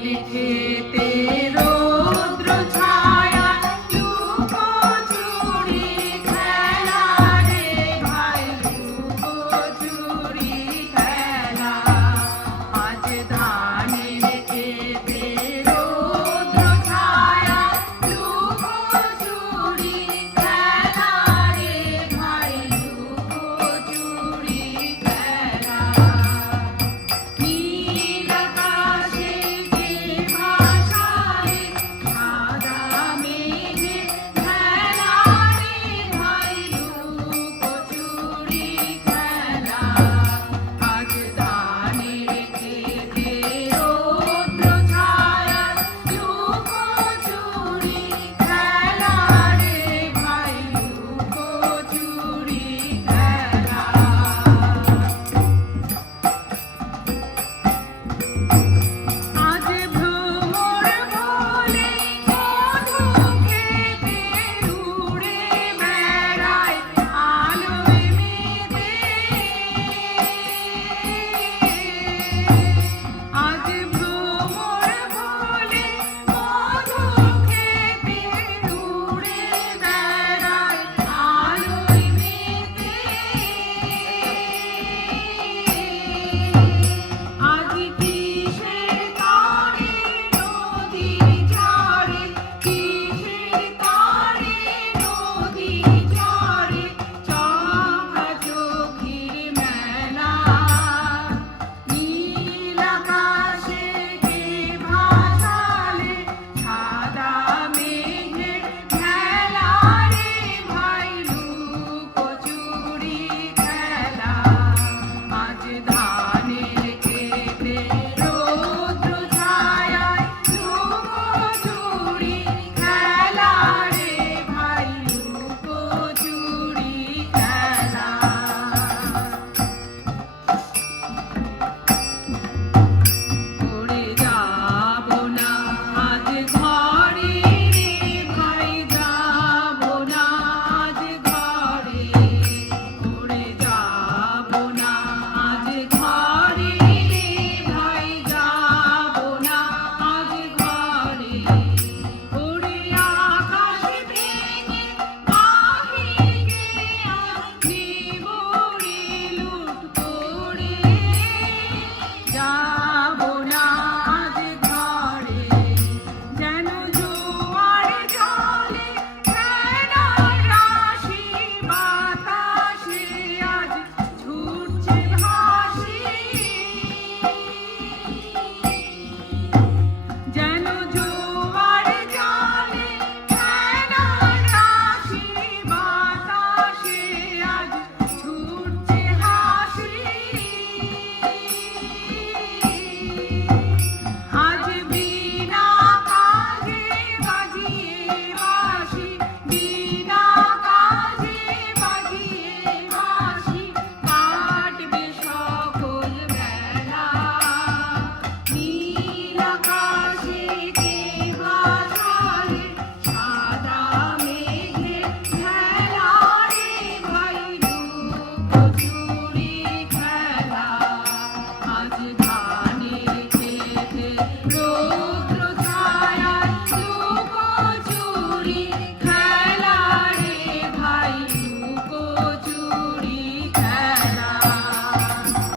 লিখেতে